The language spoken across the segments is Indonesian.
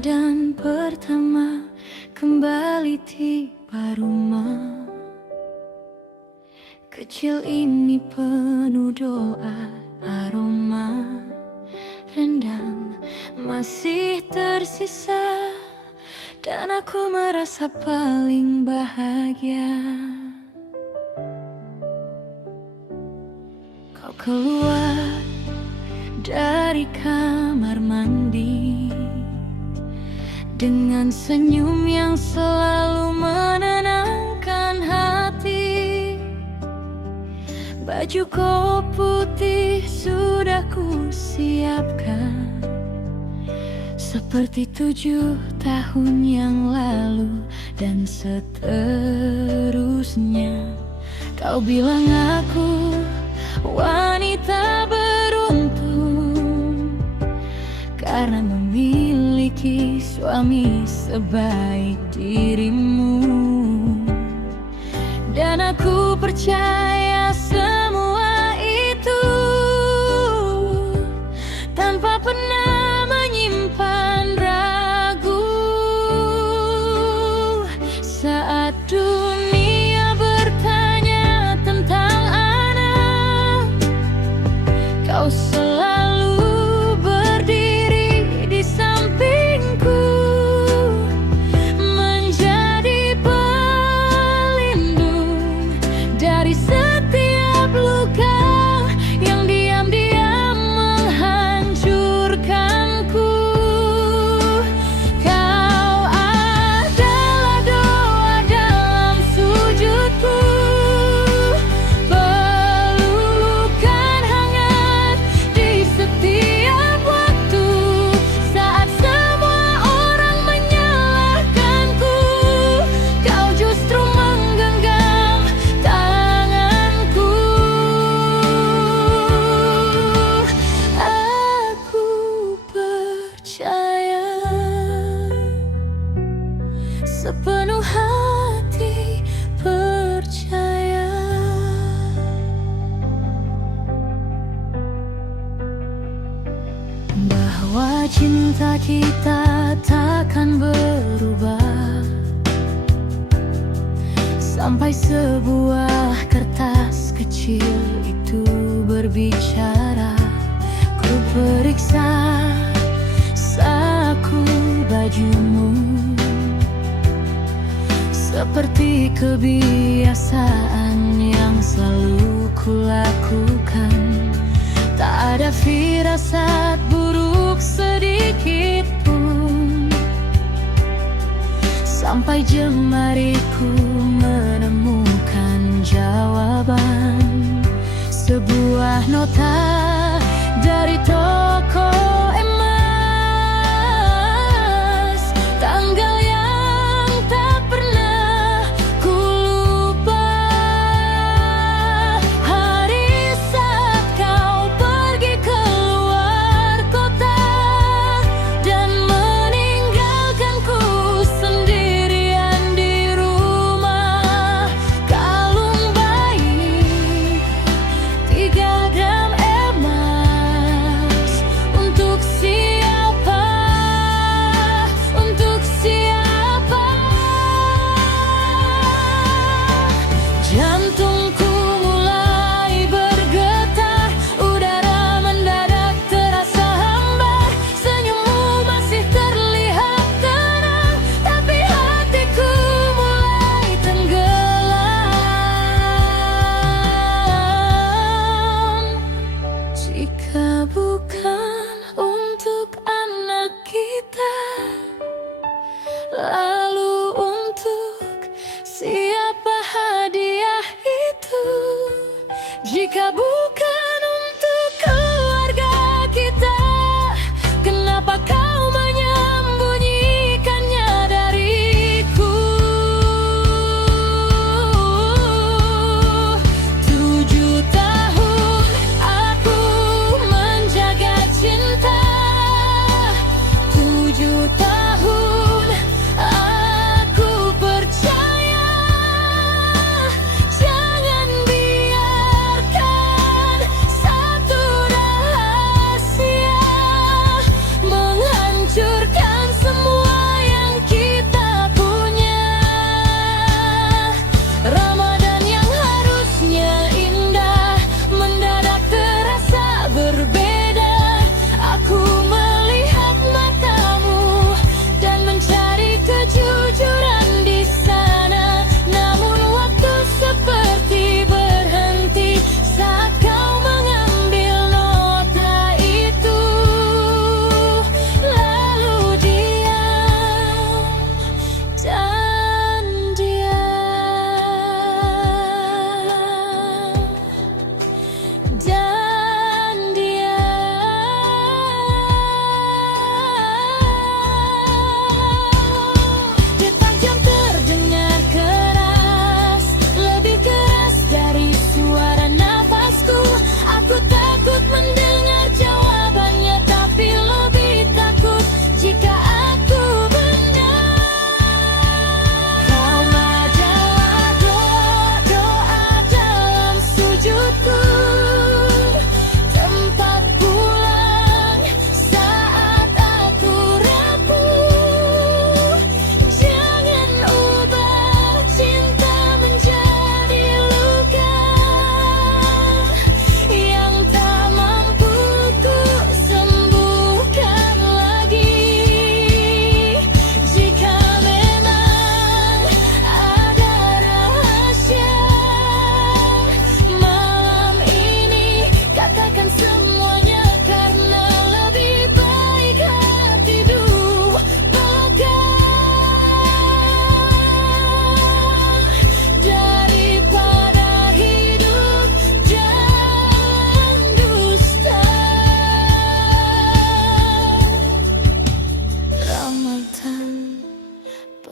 Ramadan pertama kembali tiba rumah. Kecil ini penuh doa, aroma rendang masih tersisa, dan aku merasa paling bahagia. Kau keluar dari kamar mandi dengan senyum yang selalu menenangkan hati. Baju kau putih sudah ku siapkan, seperti 7 tahun yang lalu. Dan seterusnya, kau bilang aku wanita beruntung karena memiliki suami sebaik dirimu. Dan aku percaya semua itu tanpa pernah menyimpan ragu. Saat dunia bertanya tentang anak, kau selalu berdiri di sampingku, menjadi pelindung dari setiap luka yang diam-diam menghancurkanku. Kau adalah doa dalam sujudku, pelukan hangat di setiap waktu. Saat semua orang menyalahkanku, kau justru menggenggam tanganku. Aku percaya sepenuh hati, percaya bahwa cinta kita takkan berubah sampai sebuah kertas kecil itu berbicara. Ku periksa saku bajumu, seperti kebiasaan yang selalu kulakukan. Tak ada firasat buruk sedikit pun, sampai jemariku menemukan jawaban. Sebuah nota dari toko emas, tanggal yang tak pernah ku lupa. Hari saat kau pergi keluar kota dan meninggalkanku sendirian di rumah. Kalung bayi 3 gram emas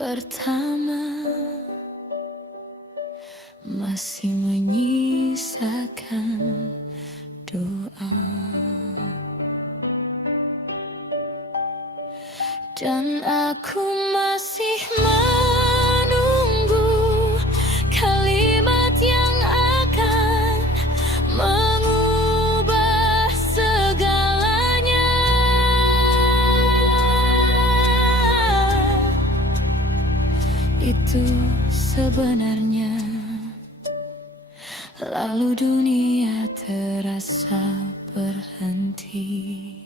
pertama masih menyisakan doa, dan aku masih menunggu kalimat yang akan mengubah segalanya. Itu sebenarnya, lalu dunia terasa berhenti.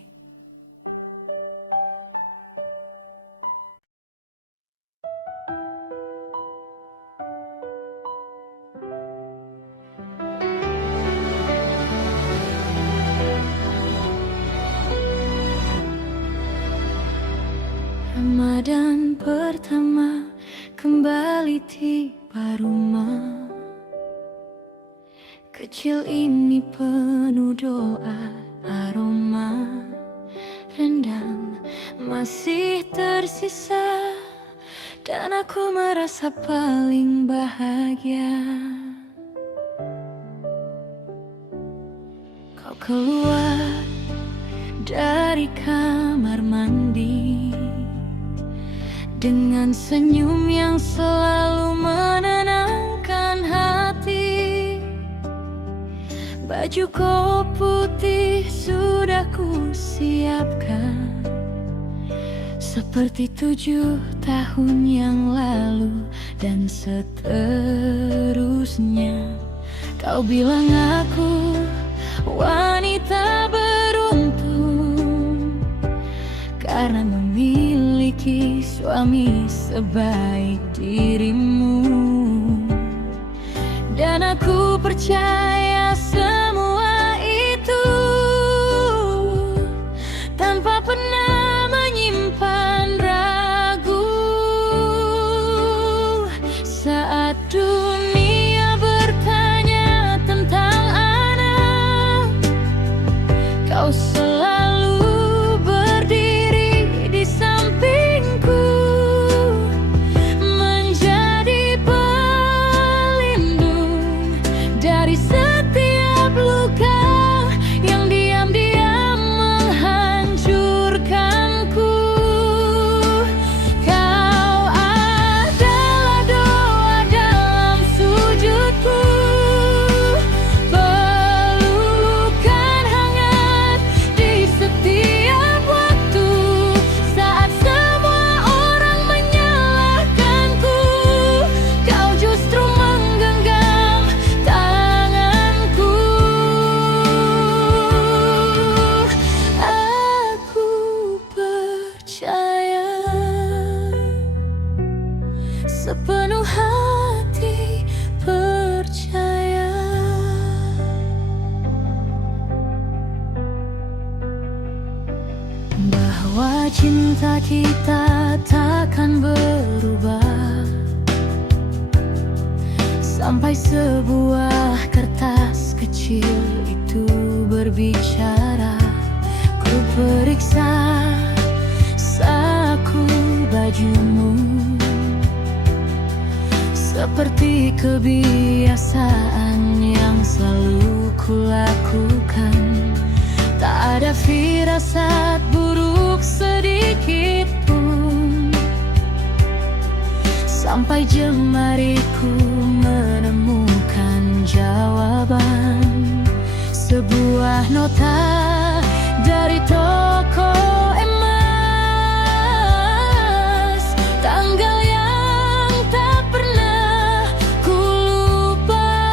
Ramadan pertama kembali tiba rumah kecil ini, penuh doa, aroma rendang masih tersisa, dan aku merasa paling bahagia. Kau keluar dari kamar mandi dengan senyum yang selalu menenangkan hati. Baju kau putih sudah ku siapkan, seperti 7 tahun yang lalu, dan seterusnya. Kau bilang aku wanita beruntung karena memiliki suami sebaik dirimu, dan aku percaya semua itu tanpa pernah menyimpan ragu. Saat dunia bertanya tentang anak, kau selalu berdiri di sampingku, menjadi pelindung dari setiap luka yang diam-diam menghancurkanku. Kau adalah doa dalam sujudku, pelukan hangat di setiap waktu. Saat semua orang menyalahkanku, kau justru menggenggam tanganku. Aku percaya sepenuh hati, percaya bahwa cinta kita takkan berubah sampai sebuah kertas kecil itu berbicara. Ku periksa saku bajumu, seperti kebiasaan yang selalu kulakukan. Tak ada firasat buruk sedikit pun, sampai jemariku menemukan jawaban. Sebuah nota dari toko emas, tanggal yang tak pernah ku lupa.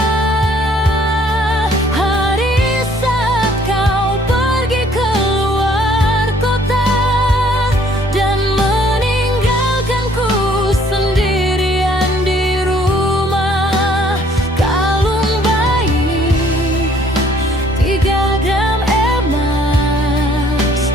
Hari saat kau pergi keluar kota dan meninggalkanku sendirian di rumah. Kalung bayi 3 gram emas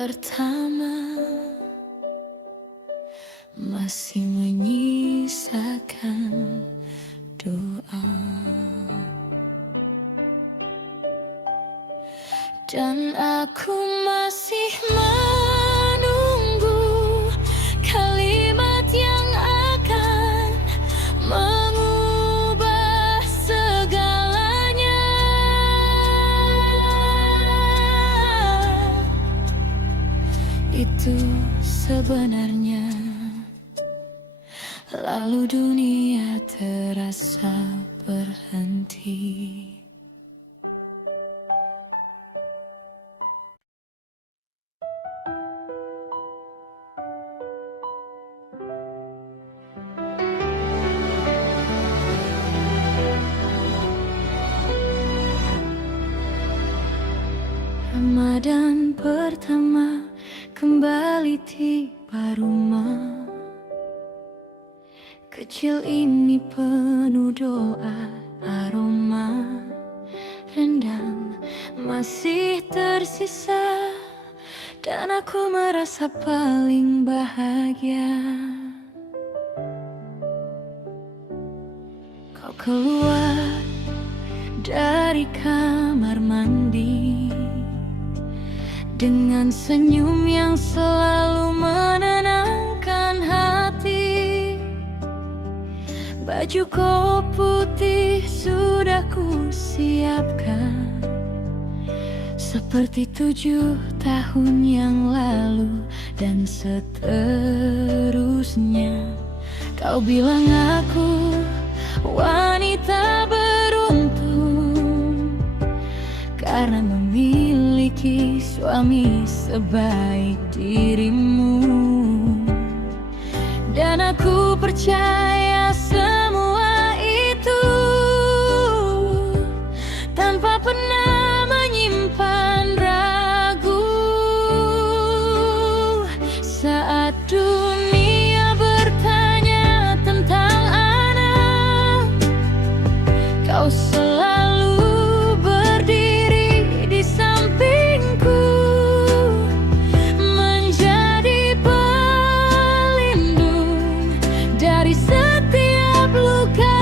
pertama masih menyisakan doa, dan aku masih menunggu kalimat yang akan mengubah segalanya. Itu sebenarnya, lalu dunia terasa berhenti. Ramadan pertama kembali tiba rumah kecil ini, penuh doa, aroma rendang masih tersisa, dan aku merasa paling bahagia. Kau keluar dari kamar mandi dengan senyum yang selalu menenangkan hati. Baju kau putih sudah ku siapkan, seperti 7 tahun yang lalu, dan seterusnya. Kau bilang aku wanita beruntung karena memiliki suami sebaik dirimu, dan aku percaya semua itu tanpa pernah menyimpan ragu. Saat dunia bertanya tentang anak, kau selalu berdiri di sampingku, menjadi pelindung dari setiap luka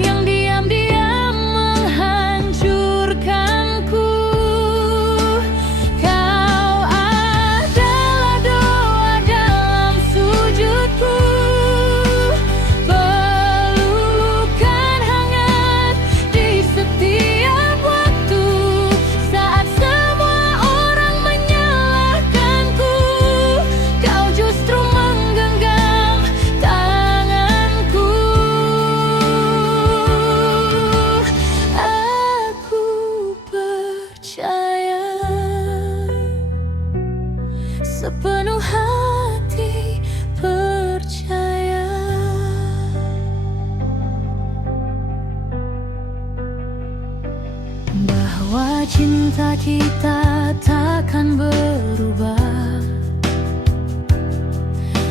yang diam-diam menghancurkanku. Kau adalah doa dalam sujudku, pelukan hangat di setiap waktu. Saat semua orang menyalahkanku, kau justru menggenggam tanganku. Aku percaya sepenuh hati, percaya bahwa cinta kita takkan berubah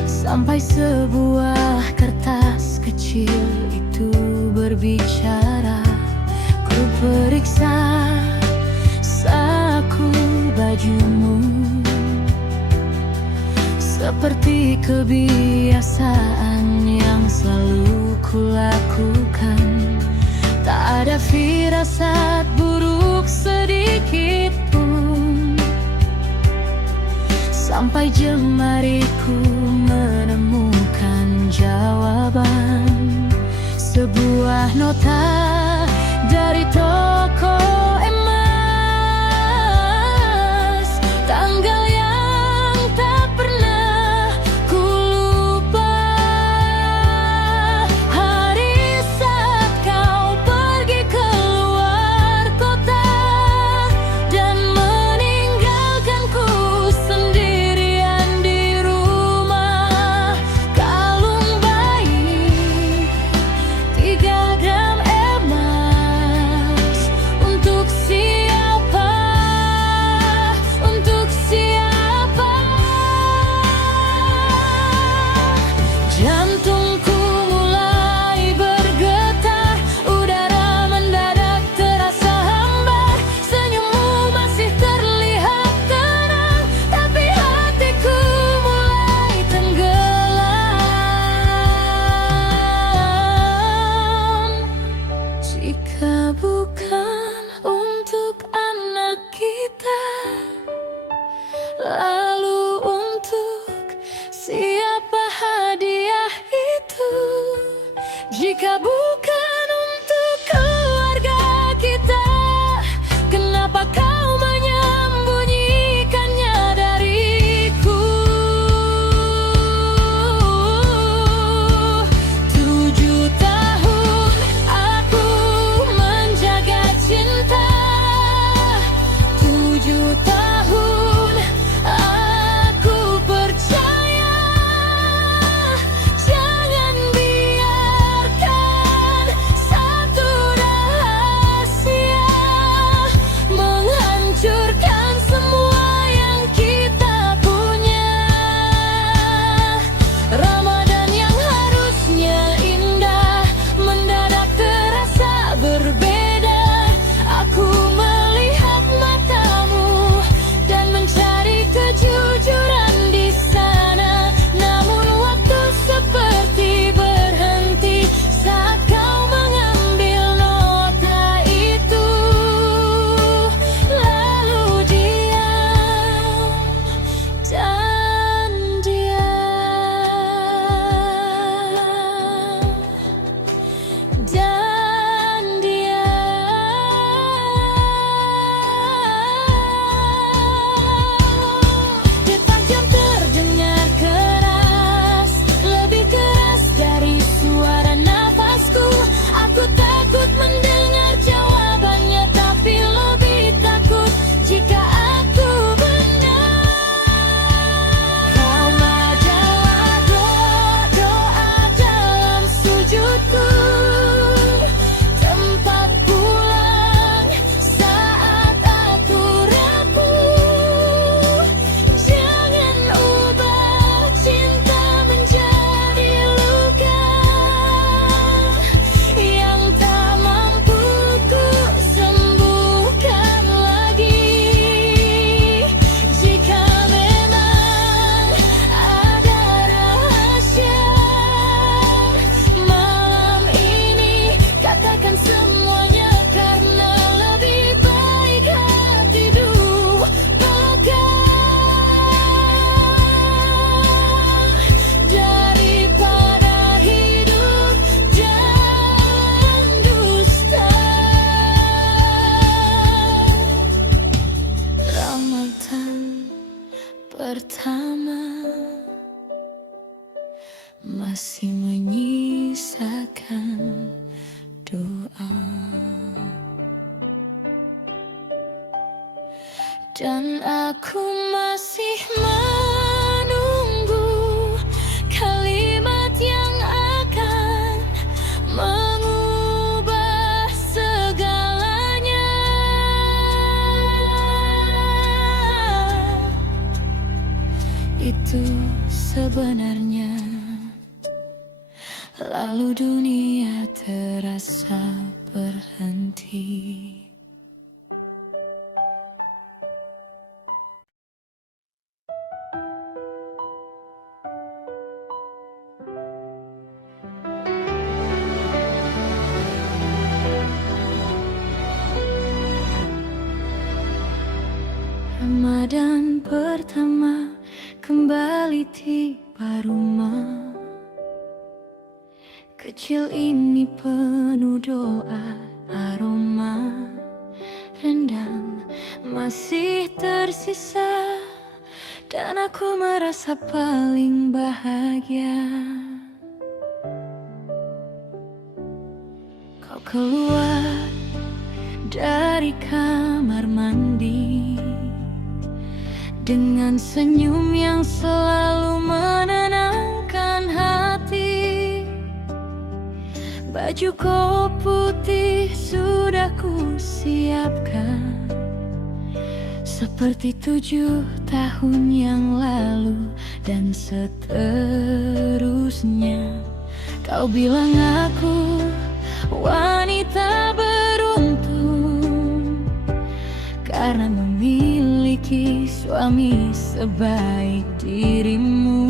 sampai sebuah kertas kecil itu berbicara. Ku periksa saku bajumu, seperti kebiasaan yang selalu kulakukan. Tak ada firasat buruk sedikit pun, sampai jemariku menemukan jawaban. Sebuah nota dari toko emas, tanggal yang tak pernah ku lupa. Hari saat kau pergi keluar kota dan meninggalkanku sendirian di rumah. Kalung bayi 3 gram emas pertama masih menyisakan doa, dan aku masih menunggu kalimat yang akan mengubah segalanya. Itu sebenarnya, lalu dunia terasa berhenti. Ramadan pertama kembali tiba rumah kecil ini, penuh doa, aroma rendang masih tersisa, dan aku merasa paling bahagia. Kau keluar dari kamar mandi dengan senyum yang selalu menenangkan hati. Baju kau putih sudah ku siapkan, seperti 7 tahun yang lalu, dan seterusnya. Kau bilang aku wanita beruntung karena memiliki suami sebaik dirimu,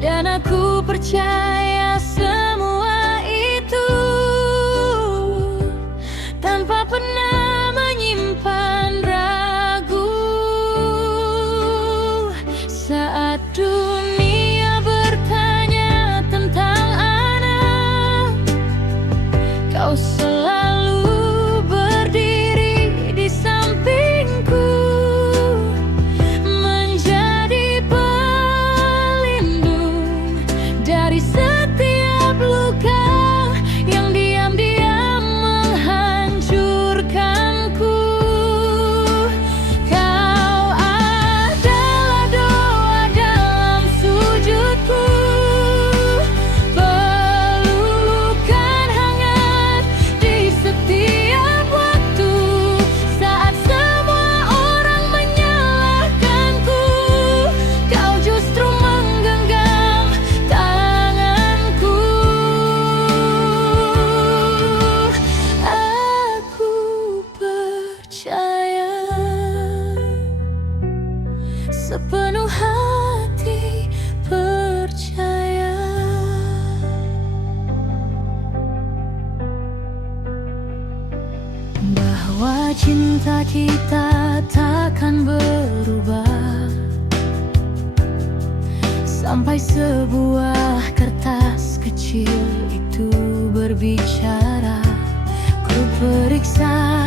dan aku percaya semua itu tanpa pernah menyimpan ragu. Saat dunia bertanya tentang anak, kau selalu berdiri di sampingku, menjadi pelindung dari setiap luka yang diam-diam menghancurkanku. Kau adalah doa dalam sujudku, pelukan hangat di setiap waktu. Saat semua orang menyalahkanku, kau justru menggenggam tanganku. Aku percaya sepenuh hati, percaya bahwa cinta kita takkan berubah sampai sebuah kertas kecil itu berbicara. Ku periksa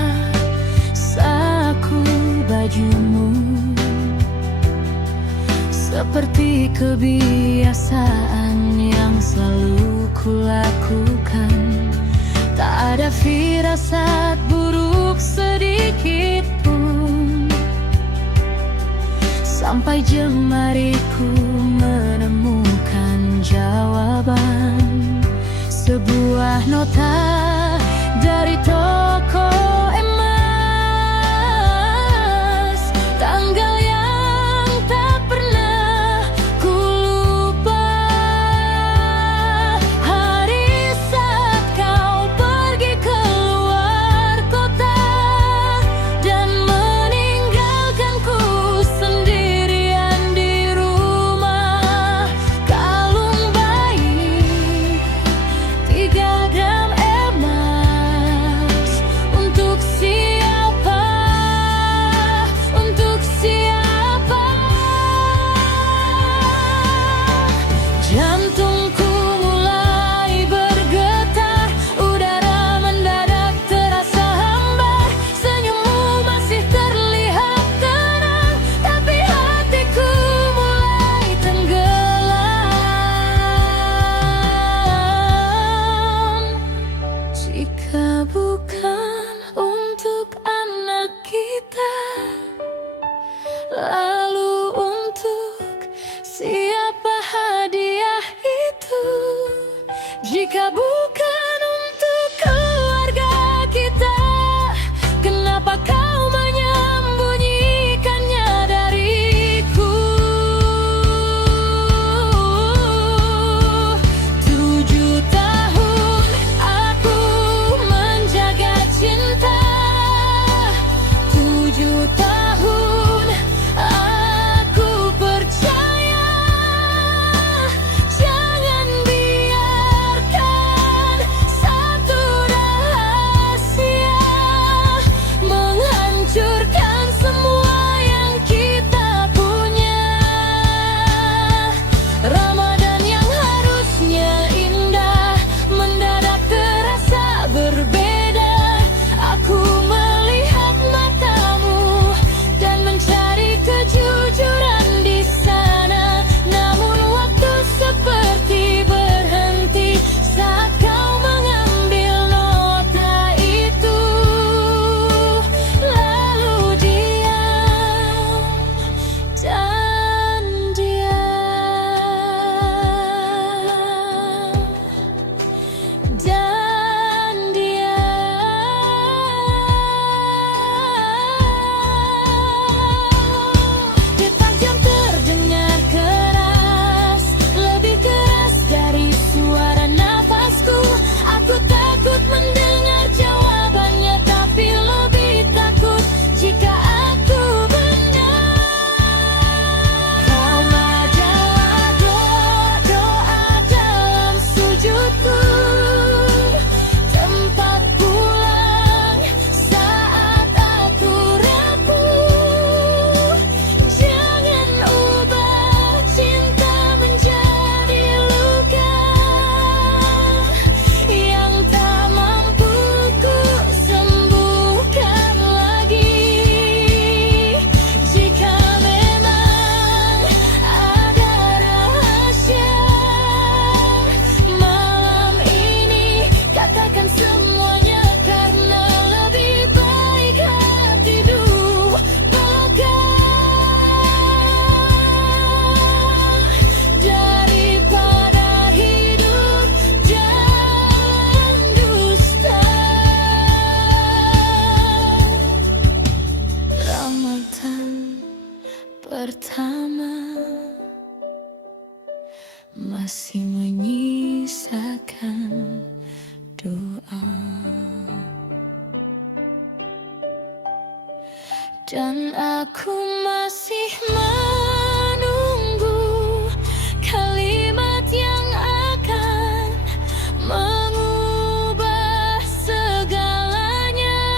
saku bajumu, seperti kebiasaan yang selalu kulakukan. Tak ada firasat buruk sedikit pun, sampai jemariku menemukan jawaban. Sebuah nota dari toko emas, tanggal yang tak pernah ku lupa. Hari saat kau pergi keluar kota dan meninggalkanku sendirian di rumah. Kalung bayi 3 gram emas pertama masih menyisakan doa, dan aku masih menunggu kalimat yang akan mengubah segalanya.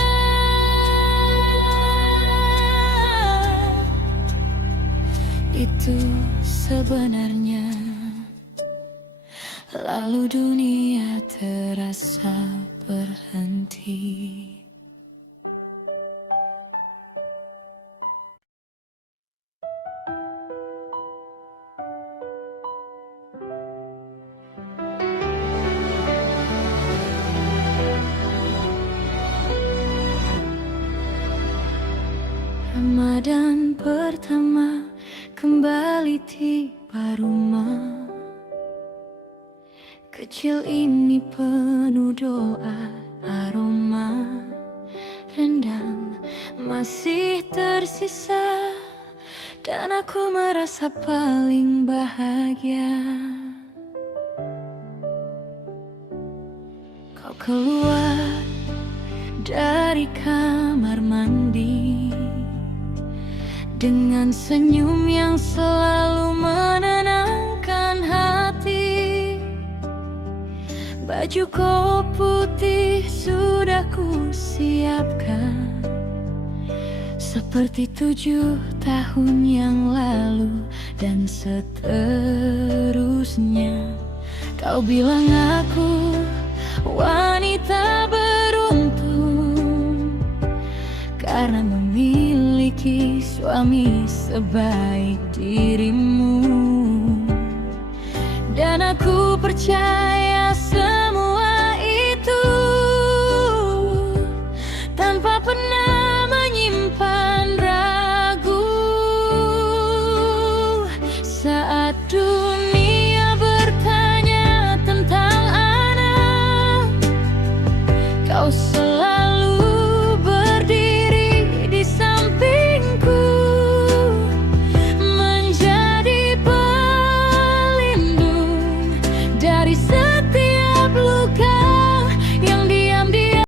Itu sebenarnya, lalu dunia terasa berhenti. Ramadan pertama kembali tiba rumah kecil ini, penuh doa, aroma rendang masih tersisa, dan aku merasa paling bahagia. Kau keluar dari kamar mandi dengan senyum yang selalu menenangkan hati. Baju kau putih sudah ku siapkan, seperti 7 tahun yang lalu, dan seterusnya. Kau bilang aku wanita beruntung karena memiliki suami sebaik dirimu, dan aku percaya